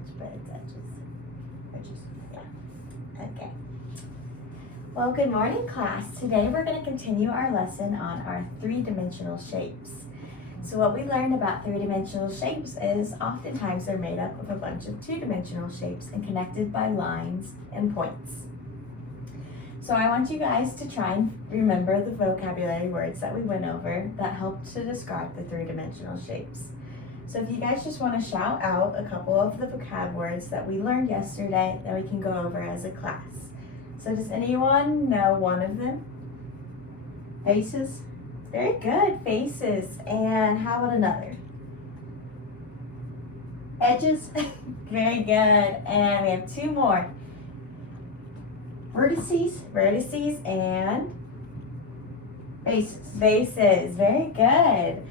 edge, but it's edges. Edges, yeah. Okay. Well, good morning, class. Today we're going to continue our lesson on our three-dimensional shapes. So what we learned about three-dimensional shapes is oftentimes they're made up of a bunch of two-dimensional shapes and connected by lines and points. So I want you guys to try and remember the vocabulary words that we went over that helped to describe the three-dimensional shapes. So if you guys just want to shout out a couple of the vocab words that we learned yesterday that we can go over as a class. So does anyone know one of them? Faces. Very good, faces. And how about another? Edges. Very good. And we have two more. Vertices. Vertices and Bases. bases. Very good.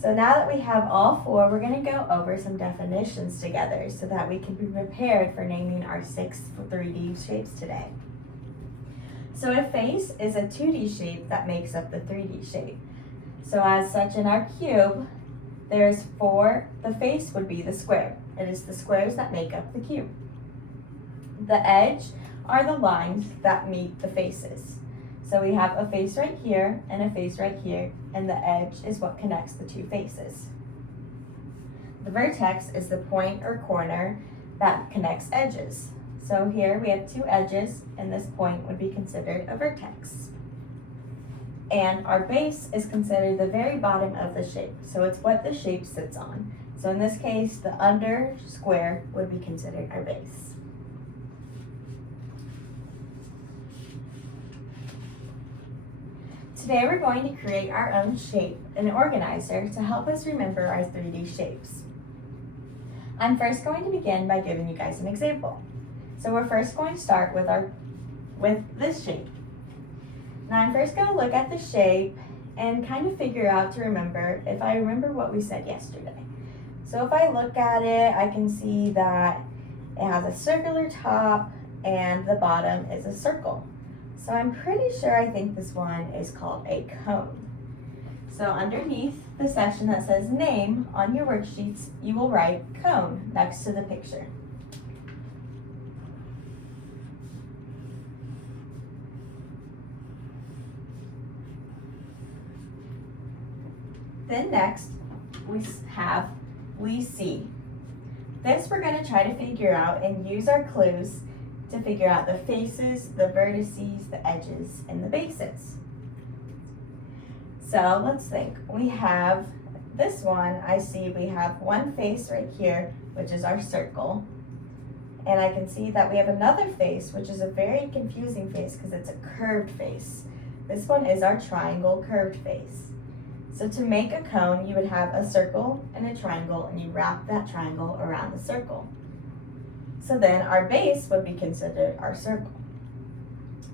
So now that we have all four, we're going to go over some definitions together so that we can be prepared for naming our 6 3D shapes today. So a face is a 2D shape that makes up the 3D shape. So as such in our cube, there's 4, the face would be the square. It is the squares that make up the cube. The edge are the lines that meet the faces. So we have a face right here and a face right here, and the edge is what connects the two faces. The vertex is the point or corner that connects edges. So here we have 2 edges, and this point would be considered a vertex. And our base is considered the very bottom of the shape. So it's what the shape sits on. So in this case, the under square would be considered our base. Today we're going to create our own shape, an organizer, to help us remember our 3D shapes. I'm first going to begin by giving you guys an example. So we're first going to start with this shape. Now I'm first going to look at the shape and kind of figure out to remember if I remember what we said yesterday. So if I look at it, I can see that it has a circular top and the bottom is a circle. So I'm pretty sure I think this one is called a cone. So underneath the section that says name on your worksheets, you will write cone next to the picture. Then next, we see. This we're going to try to figure out and use our clues to figure out the faces, the vertices, the edges, and the bases. So let's think. We have this one, I see we have one face right here, which is our circle. And I can see that we have another face, which is a very confusing face because it's a curved face. This one is our triangle curved face. So to make a cone, you would have a circle and a triangle, and you wrap that triangle around the circle. So then our base would be considered our circle.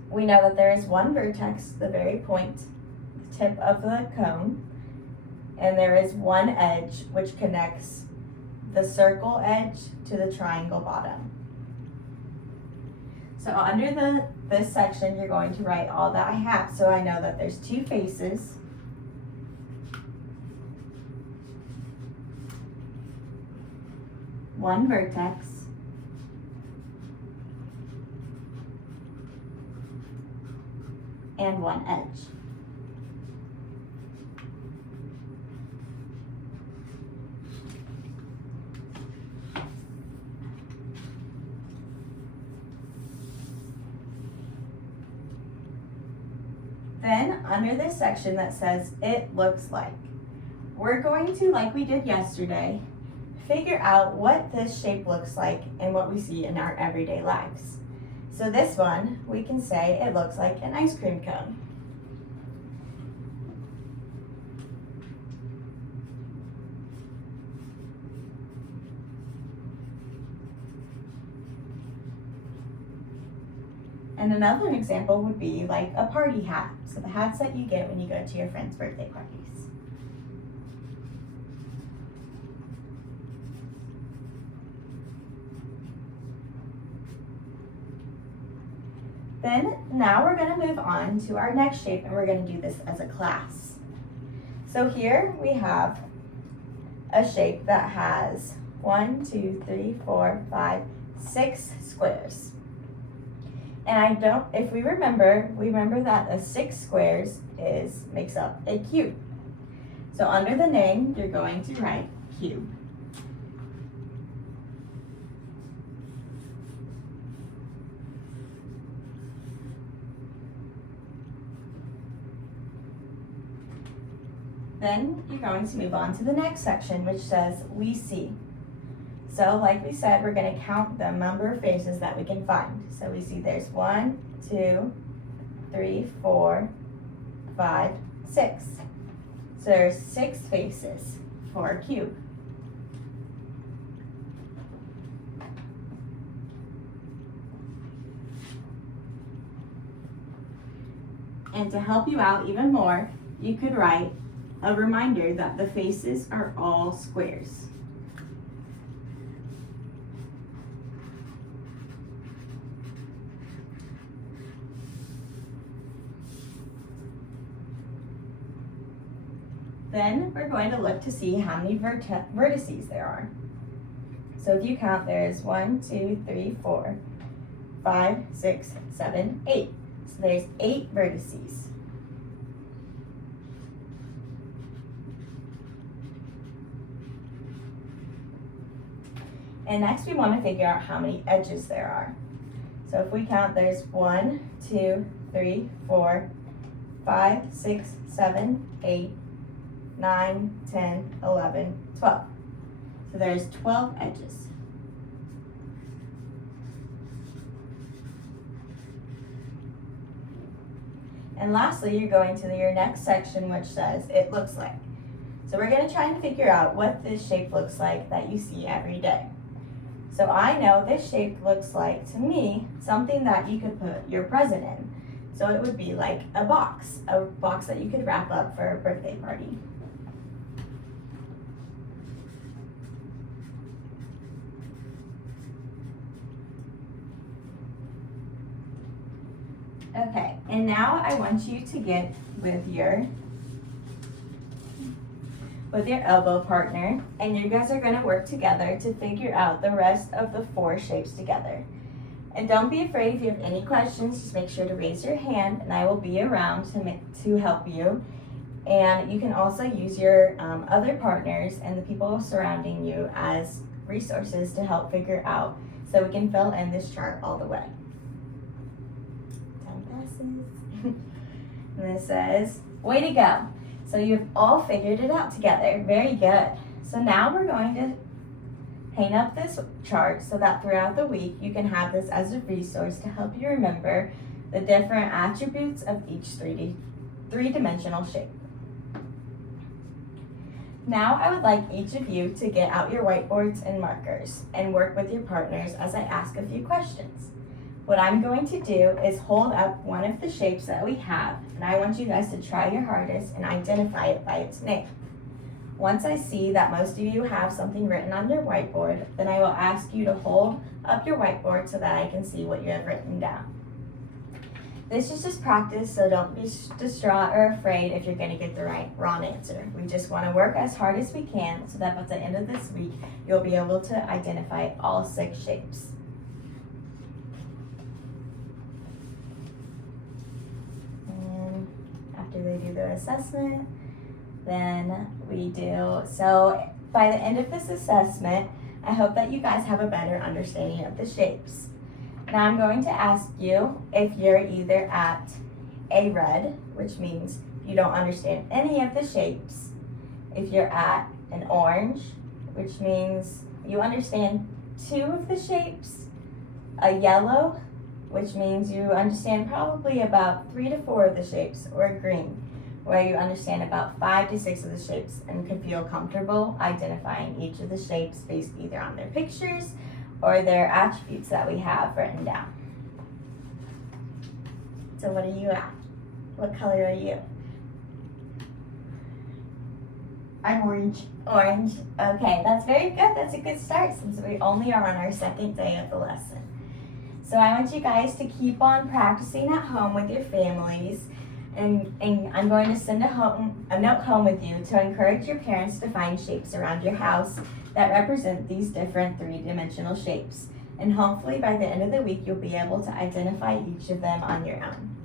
We know that there is one vertex, the very point, the tip of the cone, and there is one edge which connects the circle edge to the triangle bottom. So under this section, you're going to write all that I have. So I know that there's 2 faces, one vertex, and one edge. Then under this section that says it looks like, we're going to, like we did yesterday, figure out what this shape looks like and what we see in our everyday lives. So this one, we can say it looks like an ice cream cone. And another example would be like a party hat. So the hats that you get when you go to your friend's birthday parties. Then now we're going to move on to our next shape, and we're going to do this as a class. So here we have a shape that has 1, 2, 3, 4, 5, 6 squares. And if we remember that the 6 squares makes up a cube. So under the name, you're going to write cube. Then you're going to move on to the next section, which says we see. So like we said, we're going to count the number of faces that we can find. So we see there's 1, 2, 3, 4, 5, 6. So there's 6 faces for a cube. And to help you out even more, you could write a reminder that the faces are all squares. Then we're going to look to see how many vertices there are. So if you count, there's 1, 2, 3, 4, 5, 6, 7, 8. So there's 8 vertices. And next we want to figure out how many edges there are. So if we count, there's 1, 2, 3, 4, 5, 6, 7, 8, 9, 10, 11, 12. So there's 12 edges. And lastly, you're going to your next section, which says it looks like. So we're going to try and figure out what this shape looks like that you see every day. So I know this shape looks like, to me, something that you could put your present in. So it would be like a box that you could wrap up for a birthday party. Okay, and now I want you to get with your elbow partner, and you guys are going to work together to figure out the rest of the 4 shapes together. And don't be afraid. If you have any questions, just make sure to raise your hand and I will be around to help you. And you can also use your other partners and the people surrounding you as resources to help figure out, so we can fill in this chart all the way. Time passes. And it says, way to go. So you've all figured it out together. Very good. So now we're going to paint up this chart so that throughout the week you can have this as a resource to help you remember the different attributes of each three-dimensional shape. Now I would like each of you to get out your whiteboards and markers and work with your partners as I ask a few questions. What I'm going to do is hold up one of the shapes that we have, and I want you guys to try your hardest and identify it by its name. Once I see that most of you have something written on your whiteboard, then I will ask you to hold up your whiteboard so that I can see what you have written down. This is just practice, so don't be distraught or afraid if you're going to get the wrong answer. We just want to work as hard as we can so that by the end of this week, you'll be able to identify all 6 shapes. And after they do the assessment, then we do. So by the end of this assessment, I hope that you guys have a better understanding of the shapes. Now I'm going to ask you if you're either at a red, which means you don't understand any of the shapes. If you're at an orange, which means you understand 2 of the shapes. A yellow, which means you understand probably about 3 to 4 of the shapes. Or green, where you understand about 5 to 6 of the shapes and can feel comfortable identifying each of the shapes based either on their pictures or their attributes that we have written down. So what are you at? What color are you? I'm orange. Orange. Okay, that's very good. That's a good start since we only are on our 2nd day of the lesson. So I want you guys to keep on practicing at home with your families. And I'm going to send a note home with you to encourage your parents to find shapes around your house that represent these different three-dimensional shapes. And hopefully by the end of the week, you'll be able to identify each of them on your own.